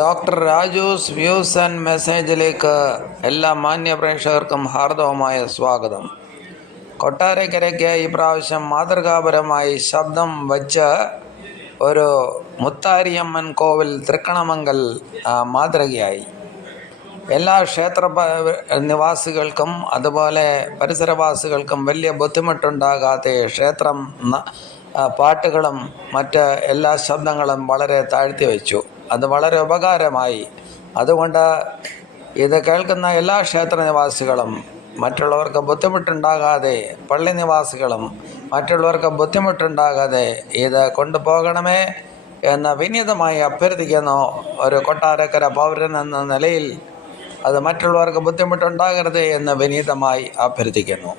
Doctor Raju's views and മെസ്സേജിലേക്ക് എല്ലാ മാന്യ പ്രേക്ഷകർക്കും ഹാർദവമായ സ്വാഗതം. കൊട്ടാരക്കരയ്ക്ക് ഈ പ്രാവശ്യം മാതൃകാപരമായി ശബ്ദം വച്ച് ഒരു മുത്താരിയമ്മൻ കോവിൽ തൃക്കണമംഗൽ മാതൃകയായി. എല്ലാ ക്ഷേത്ര നിവാസികൾക്കും അതുപോലെ പരിസരവാസികൾക്കും വലിയ ബുദ്ധിമുട്ടുണ്ടാകാതെ ക്ഷേത്രം പാട്ടുകളും മറ്റ് എല്ലാ ശബ്ദങ്ങളും വളരെ താഴ്ത്തി വെച്ചു. അത് വളരെ ഉപകാരമായി. അതുകൊണ്ട് ഇത് കേൾക്കുന്ന എല്ലാ ക്ഷേത്ര നിവാസികളും മറ്റുള്ളവർക്ക് ബുദ്ധിമുട്ടുണ്ടാകാതെ പള്ളി നിവാസികളും മറ്റുള്ളവർക്ക് ബുദ്ധിമുട്ടുണ്ടാകാതെ ഇത് കൊണ്ടുപോകണമേ എന്ന് വിനീതമായി അഭ്യർത്ഥിക്കുന്നു. ഒരു കൊട്ടാരക്കര പൗരൻ എന്ന നിലയിൽ അത് മറ്റുള്ളവർക്ക് ബുദ്ധിമുട്ടുണ്ടാകരുത് എന്ന് വിനീതമായി അഭ്യർത്ഥിക്കുന്നു.